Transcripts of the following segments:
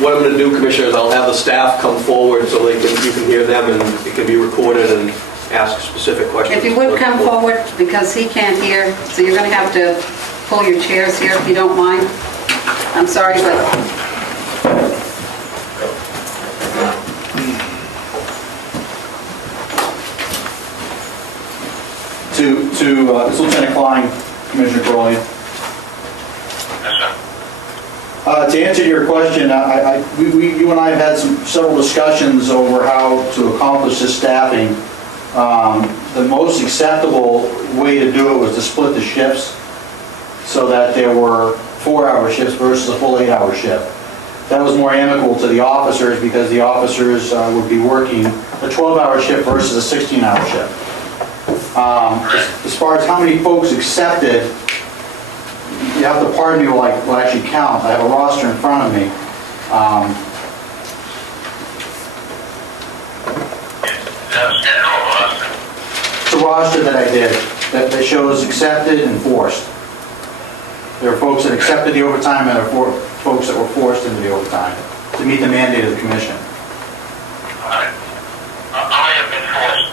what I'm going to do, Commissioner, is I'll have the staff come forward so you can hear them and it can be recorded and ask specific questions. If you would come forward, because he can't hear, so you're going to have to pull your chairs here if you don't mind. I'm sorry, but... This is Lieutenant Klein, Commissioner Crowley. To answer your question, you and I have had several discussions over how to accomplish this staffing. The most acceptable way to do it was to split the shifts so that there were 4-hour shifts versus a full 8-hour shift. That was more amicable to the officers because the officers would be working a 12-hour shift versus a 16-hour shift. As far as how many folks accepted, you have to pardon me while I actually count. I have a roster in front of me. It's a roster that I did that shows accepted and forced. There are folks that accepted the overtime and there are folks that were forced into the overtime to meet the mandate of the commission. I have been forced.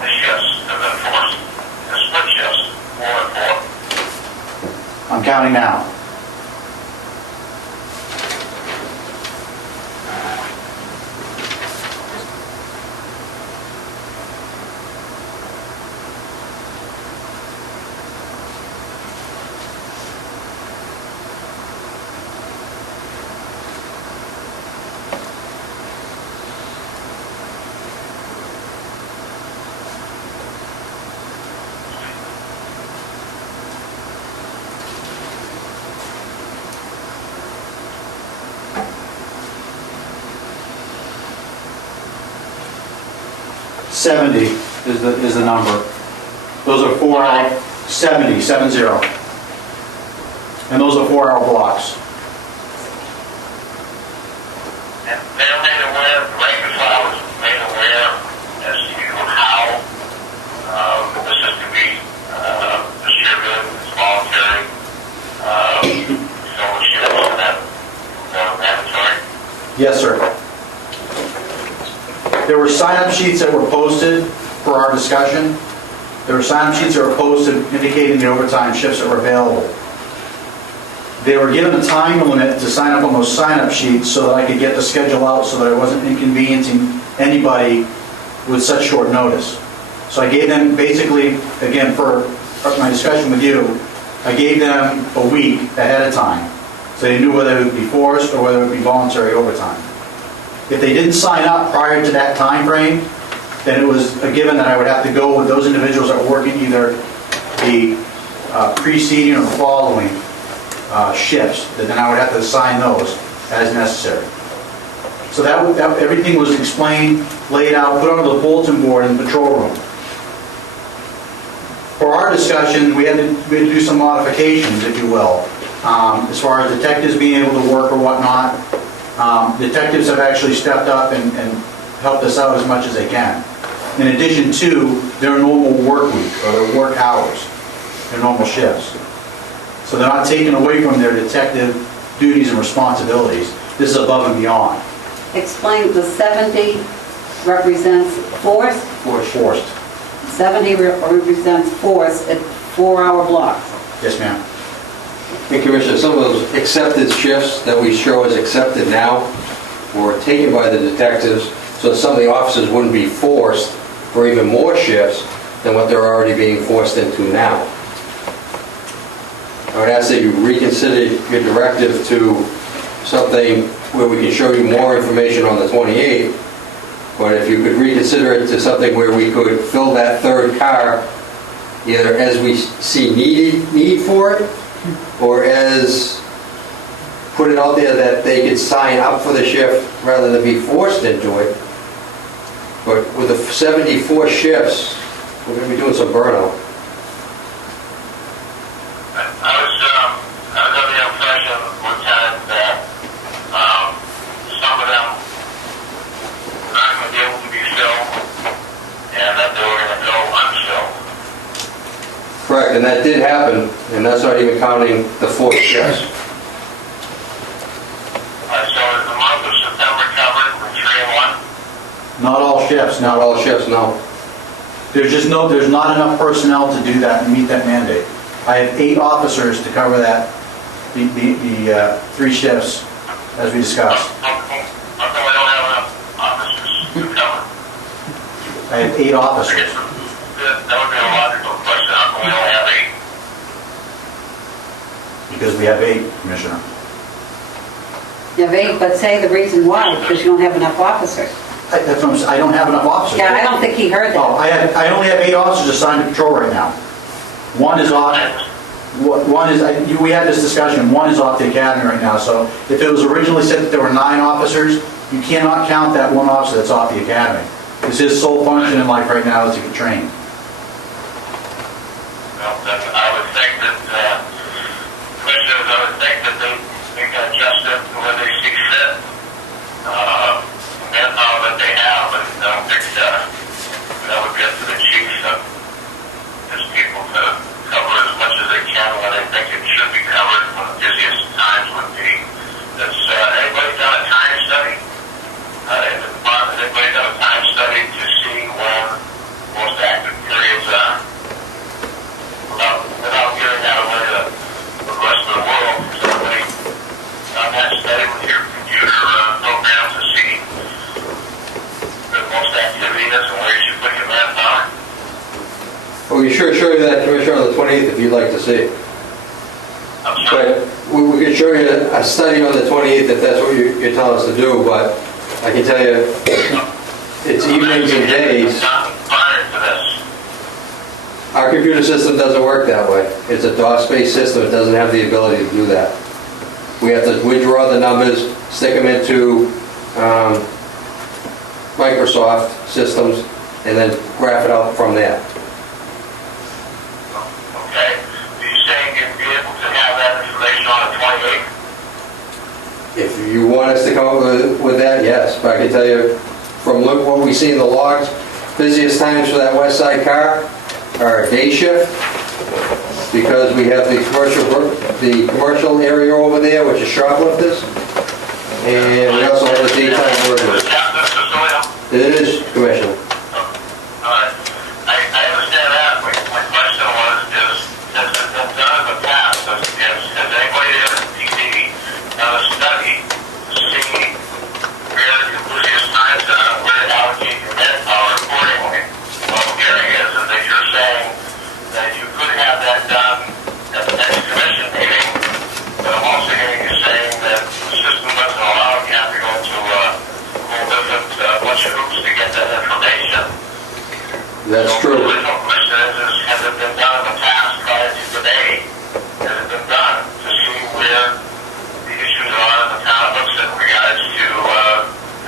The shifts have been forced. The split shifts, 4 and 4. I'm counting now. $70 is the number. Those are 4-hour, 70. And those are 4-hour blocks. And they're made aware, Rankin Flowers is made aware as to how this is to be distributed, it's voluntary. So shifts that mandatory. Yes, sir. There were sign-up sheets that were posted for our discussion. There were sign-up sheets that were posted indicating the overtime shifts that were available. They were given a time limit to sign up on those sign-up sheets so that I could get the schedule out so that I wasn't inconveniencing anybody with such short notice. So I gave them basically, again, for my discussion with you, I gave them a week ahead of time so they knew whether it would be forced or whether it would be voluntary overtime. If they didn't sign up prior to that time frame, then it was a given that I would have to go with those individuals that were working either the preceding or following shifts, then I would have to assign those as necessary. So that everything was explained, laid out, put onto the bulletin board in the patrol room. For our discussion, we had to do some modifications, if you will, as far as detectives being able to work or whatnot. Detectives have actually stepped up and helped us out as much as they can. In addition to their normal work week or their work hours, their normal shifts. So they're not taken away from their detective duties and responsibilities. This is above and beyond. Explain, the 70 represents force? Forced. 70 represents force at 4-hour blocks. Yes, ma'am. Hey, Commissioner, some of those accepted shifts that we show as accepted now were taken by the detectives, so some of the officers wouldn't be forced for even more shifts than what they're already being forced into now. I would ask that you reconsider your directive to something where we can show you more information on the 28th, but if you could reconsider it to something where we could fill that third car either as we see need for it, or as put it out there that they could sign up for the shift rather than be forced into it. But with the 74 shifts, we're going to be doing some burnout. I was under the impression, Lieutenant, that some of them were not going to be able to be filled and that they were going to go unfilled. Correct, and that did happen, and that's not even counting the 4 shifts. So Not all shifts, Not no. all shifts, no. There's not enough personnel to do that and meet that mandate. I have 8 officers to cover that, the 3 shifts, as we discussed. How come we don't have enough officers to cover? I have 8 I officers. guess that would be a logical question. How come we only have 8? Because we have 8, Commissioner. You have 8, but say the reason why, because you don't have enough officers. That's what I'm saying, I don't have enough officers. Yeah, I don't think he heard Oh, that. I only have 8 officers assigned to patrol right now. One is off, one is, we had this discussion, one is off the academy right now, so if it was originally said that there were 9 officers, you cannot count that one officer that's off the academy. Because his sole function in life right now is to get trained. Well, then I would think that, commissioners, I would think that they can adjust it when they see fit. Manpower that they have, but I don't think that would be up to the chiefs of his people to cover as much as they can when they think it should be covered when the busiest times would be. Anybody done a time study? In the department, anybody done a time study to see when most active periods are? Without giving that away to the rest of the world, because everybody done that study with your computer program to see the most activity is and where you should put your manpower. Well, we sure show you that, Commissioner, on the 28th if you'd like to see it. I'm sorry. But we could show you a study on the 28th if that's what you're telling us to do, but I can tell you, it's evenings and days. Not prior to this. Our computer system doesn't work that way. It's a DOS-based system, it doesn't have the ability to do that. We have to withdraw the numbers, stick them into Microsoft systems, and then graph it out from there. Okay. Are you saying you'd be able to have that information on the 28th? If you want us to come up with that, yes, but I can tell you, from what we see in the logs, busiest times for that west side car are day shift, because we have the commercial area over there, which is shoplifters, and we also have the daytime workers. It is, Commissioner. All right. I understand that. My question was, has it been done in the past? Has anybody at PD done a study to see where your busiest times are, where to allocate your manpower accordingly? What I'm hearing is that you're saying that you could have that done at the next commission meeting, but I'm also hearing you saying that the system doesn't allow you to have to go to a whole different bunch of hoops to get that information. That's So true. the original question is, has it been done in the past prior to today? Has it been done to see where the issues are in the town of Hooksett in regards to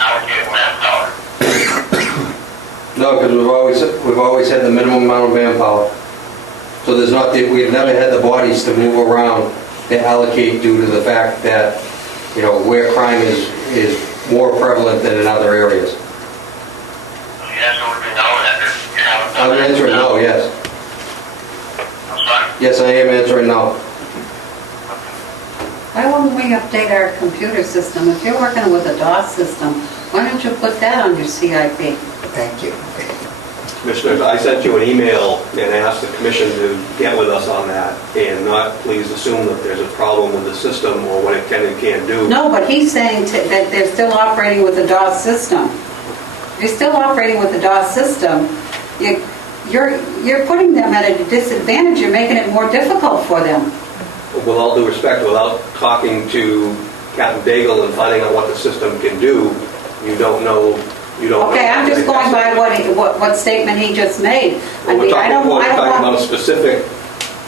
allocating manpower? No, because we've always had the minimum amount of manpower. So we've never had the bodies to move around to allocate due to the fact that, where crime is more prevalent than in other areas. The answer would be no, that you haven't done I'm that. answering no, yes. I'm sorry? Yes, I am answering no. Why wouldn't we update our computer system? If you're working with a DOS system, why don't you put that on your CIP? Thank you. Commissioners, I sent you an email and asked the commission to get with us on that and not please assume that there's a problem with the system or what it can and can't do. No, but he's saying that they're still operating with the DOS system. You're still operating with the DOS system. You're putting them at a disadvantage. You're making it more difficult for them. With all due respect, without talking to Captain Daigle and finding out what the system can do, you don't know. Okay, I'm just going by what statement he just made. I We're mean, I don't talking about want. a specific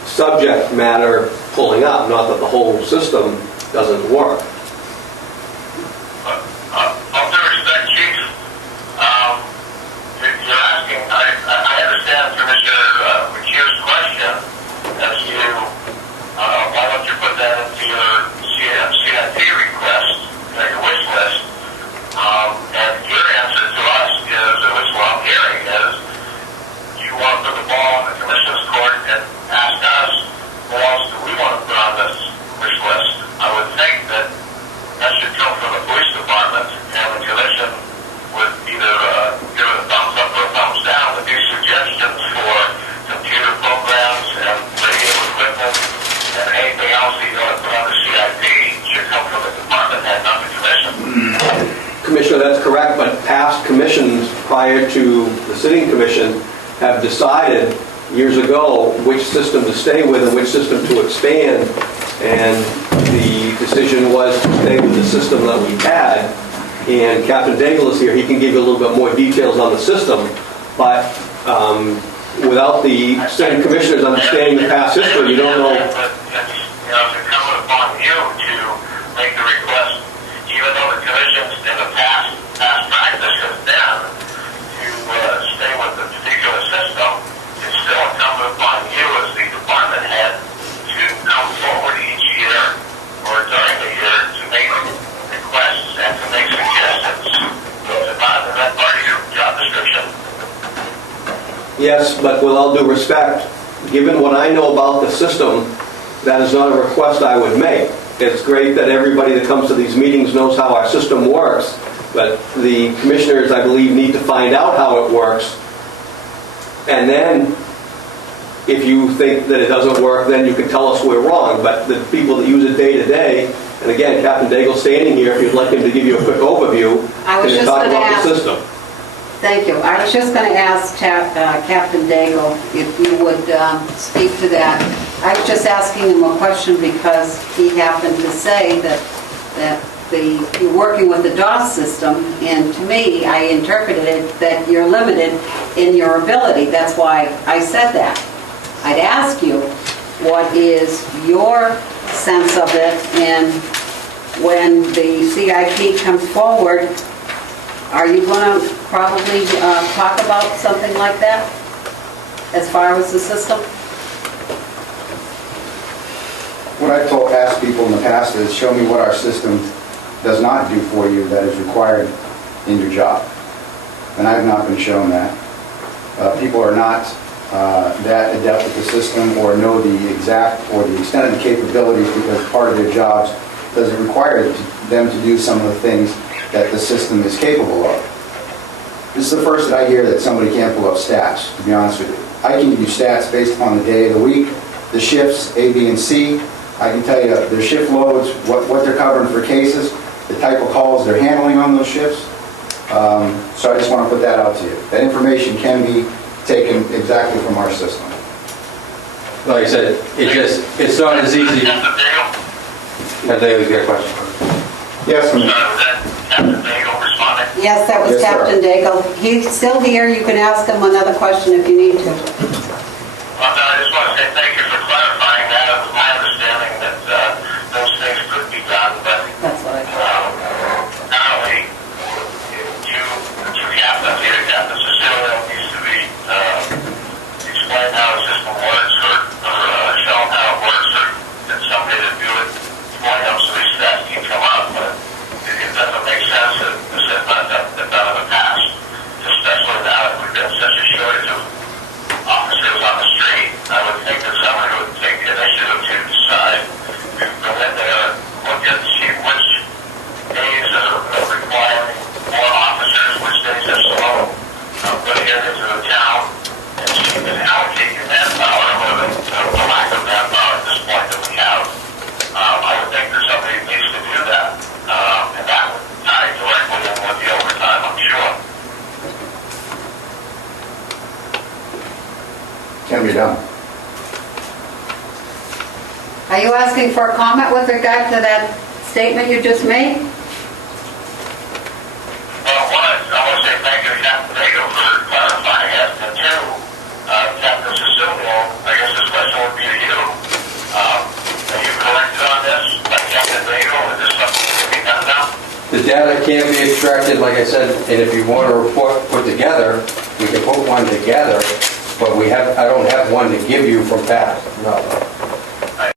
subject matter pulling up, not that the whole system doesn't work. All due respect, Chief, you're asking, I understand Commissioner McHugh's question as to why don't you put that into your CIP request, your wish list, and your answer to us is, which what I'm hearing is, you want to put the ball in the Commissioner's court and ask us, what else do we want to put on this wish list? I would think that prior to the sitting commission, have decided years ago which system to stay with and which system to expand, and the decision was to stay with the system that we had. And Captain Daigle is here, he can give you a little bit more details on the system, but without the sitting commissioners understanding the past history, you don't know. But it's incumbent upon you to make the request, even though the commission's in the past practice has been to stay with the particular system. It's still incumbent upon you as the department head to come forward each year or during the year to make requests and to make suggestions. Is that part of your job description? Yes, but with all due respect, given what I know about the system, that is not a request I would make. It's great that everybody that comes to these meetings knows how our system works, but the commissioners, I believe, need to find out how it works. And then, if you think that it doesn't work, then you can tell us we're wrong. But the people that use it day to day, and again, Captain Daigle standing here, if you'd like him to give you a quick overview, I was and just talk gonna about ask- the system. Thank you. I was just going to ask Captain Daigle if you would speak to that. I was just asking him a question because he happened to say that you're working with the DOS system, and to me, I interpreted it that you're limited in your ability. That's why I said that. I'd ask you, what is your sense of it, and when the CIP comes forward, are you going to probably talk about something like that as far as the system? What I've asked people in the past is, show me what our system does not do for you that is required in your job. And I have not been shown that. People are not that adept with the system or know the exact or the extent of the capabilities, because part of their jobs doesn't require them to do some of the things that the system is capable of. This is the first that I hear that somebody can't pull up stats, to be honest with you. I can give you stats based upon the day of the week, the shifts, A, B, and C. I can tell you their shift loads, what they're covering for cases, the type of calls they're handling on those shifts. So I just want to put that out to you. That information can be taken exactly from our system. Like I said, it's not as easy. Captain Daigle? I think it was a good question. Yes, Was that Captain Daigle responding? Yes, that was Yes, sir. Captain Daigle. He's still here. You can ask him another question if you need to. Well, no, I just want to say thank you for clarifying that. It was my understanding that those things could be done, but That's what I thought. not only two captains here, Captain Cecilia needs to be explain how the system works, or show them how it works, or get somebody to do it for him so these stats can come up. But it doesn't make sense that this has not been done in the past, especially now that we've got such a shortage of officers on the street. I would think that somebody would take the initiative to decide to go in there, look at, see which days are requiring more officers, which days are slow, put it into the town, and see if they can allocate your manpower, or the lack of manpower at this point that we have. I would think that somebody needs to do that, and that would tie directly in with the overtime, I'm sure. can be done. Are you asking for a comment with regard to that statement you just made? Well, one, I want to say thank you to Captain Daigle for clarifying it, and two, Captain Cecilio, I guess this question would be to you. Are you corrected on this by Captain Daigle? Is this something that can be done now? The data can be extracted, like I said, and if you want a report put together, we can put one together, but I don't have one to give you from past, no.